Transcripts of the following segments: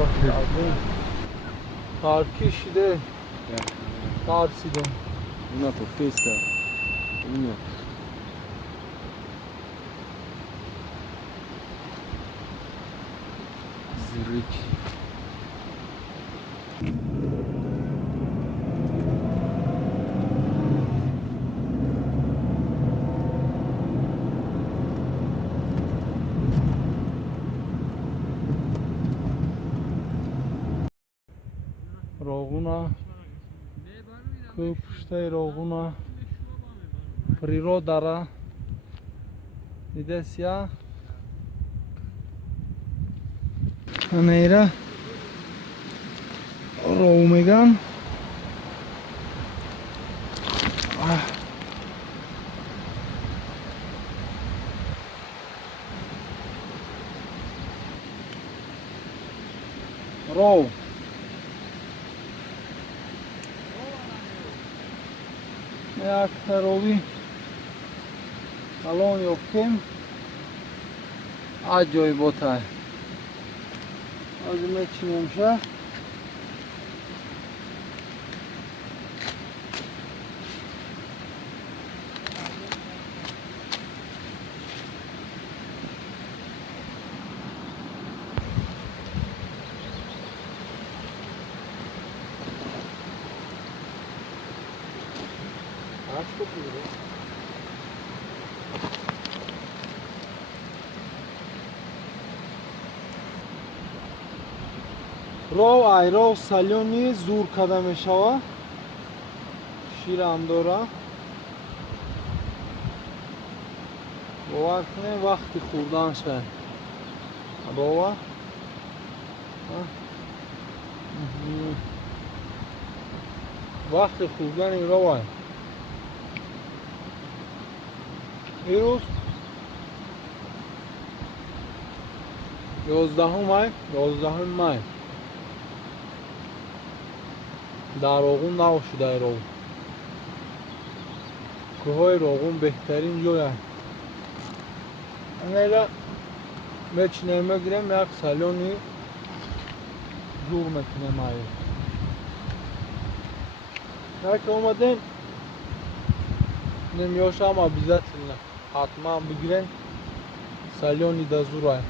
الله العظیم کار کشیده ترسیدم Una protesta. Una. Zurück. Рогуна Купштай Рогуна Природара Видес я Нейра Роумеган Роу як рові алон ёфтем аҷоиб ботай ҳозир мечинемша ров ай ров салёни зур када мешава ширам дора бовар кунем вақти хурдан шад рова вақти хурдани ровай ирӯз 11 май дар Оғун навшуда ров кӯҳои Оғун беҳтарин ҷой аст анеля мечинем мегирем як салёни зур мекунем ай як омадем немёшам обязательно ҳатман бигирем салёни да зур ай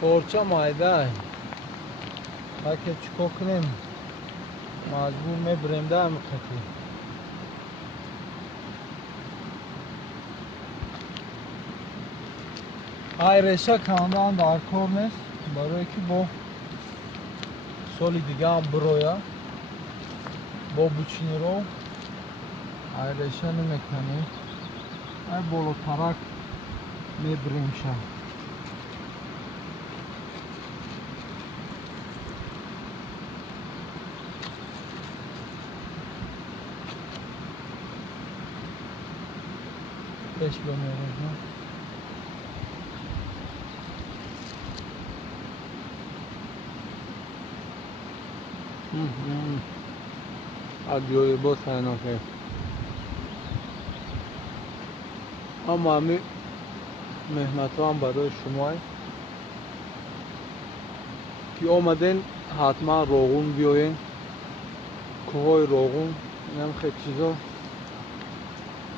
порча майдай таке чико кунем маҷбур мебирем да ҳамиқати ай реша кандан дар кор нест барое ки бо соли дигаам бироя бо бучиниро ай реша намекунем ай болотарак мебиремша пеш бемерем аҷоибо сайноке аммо ҳамин меҳнатҳоам барои шумоаст ки омаден ҳатман Роғун биёен кӯҳои Роғун инам хеле чизо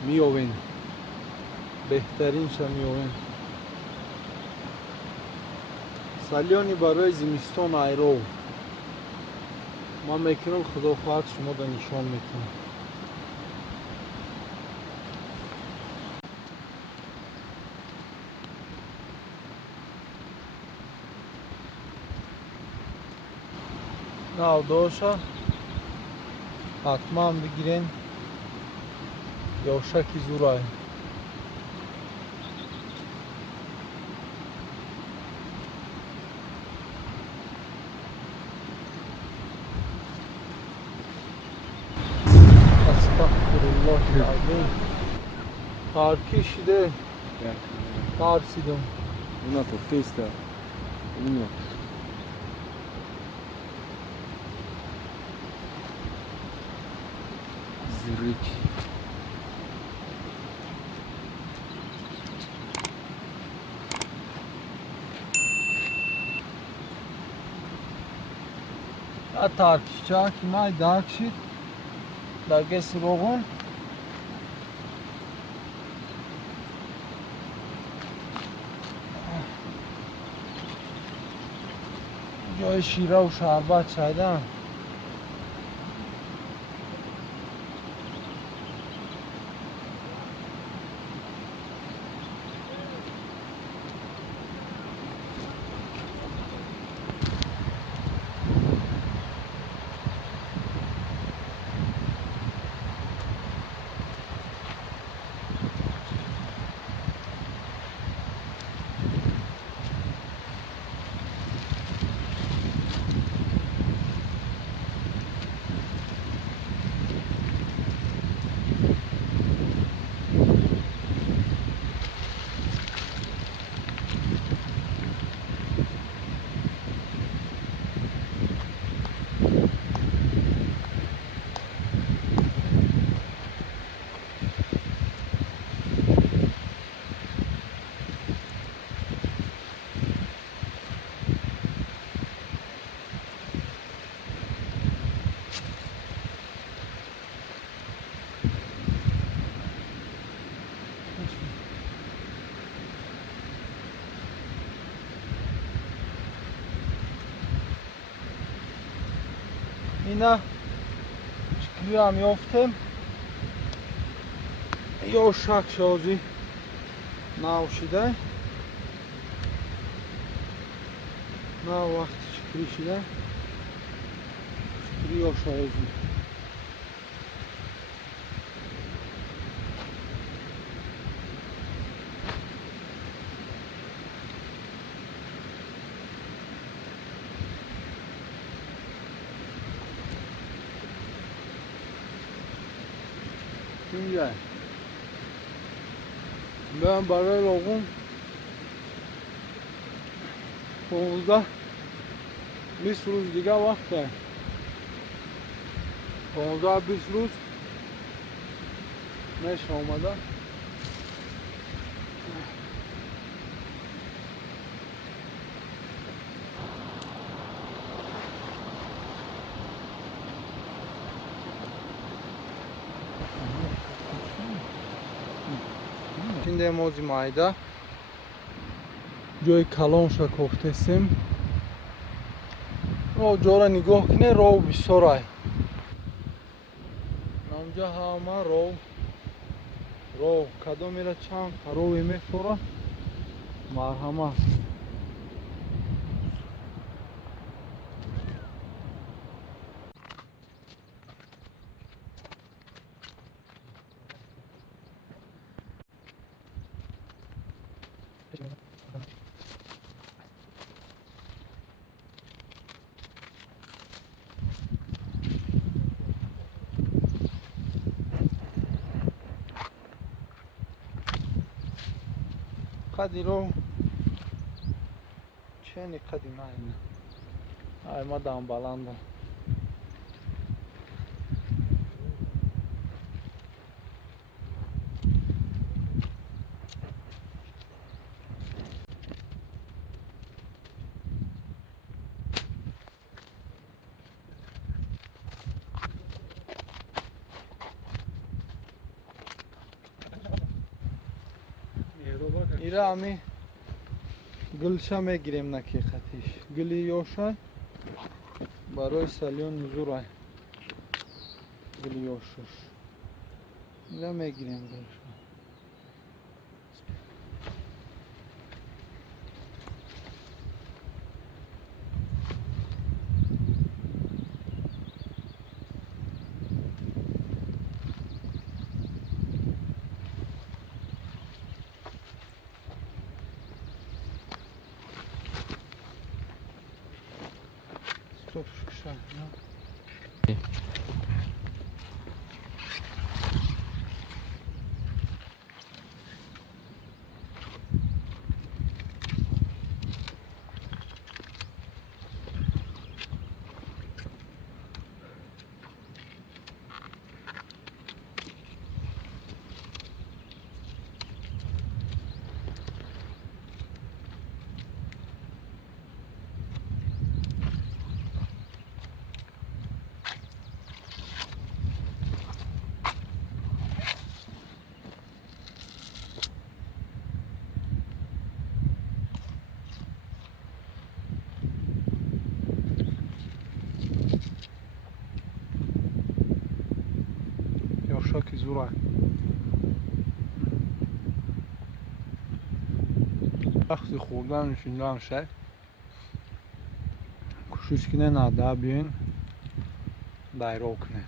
меёвен беҳтаринша меёвен салёни барои зимистон айров ман мекунам худо хоҳад шумода нишон мекунам навдоша ҳатман бигирен ёшаки зурай астағфируллоҳи азим кар кишиде тарсидам Una protesta. Bilmiyorum. Zırhik. A tartışacak kimay dakşit. Dages roğun. جای شیره و شربت چیدم اینا چکری هم یافتم یا شک شازی ناوشیده نه وقت چکری شده چکری یا شازی اینجا من برای روغون 15 20 روز دیگه وقته 15 20 روز میشه اومده Şimdi emozi mayda جای کلانشا کوفتسیم رو جورا نگاه کنه رو بسرای نامجا همه رو کدام میره چند روی میخوره مرحمه قدی رو چه قدی نه ای ما دام بلندم ایره امی گلشا میگیریم نکی خطیش گلی یوشای برای سالیون نزورای گلی یوشش ایره میگیریم گلشا Stop şuşa ya. نوشاکی زورا وقتی خوردن نشیندن شه کشوشکنه نادا بیین دایروکنه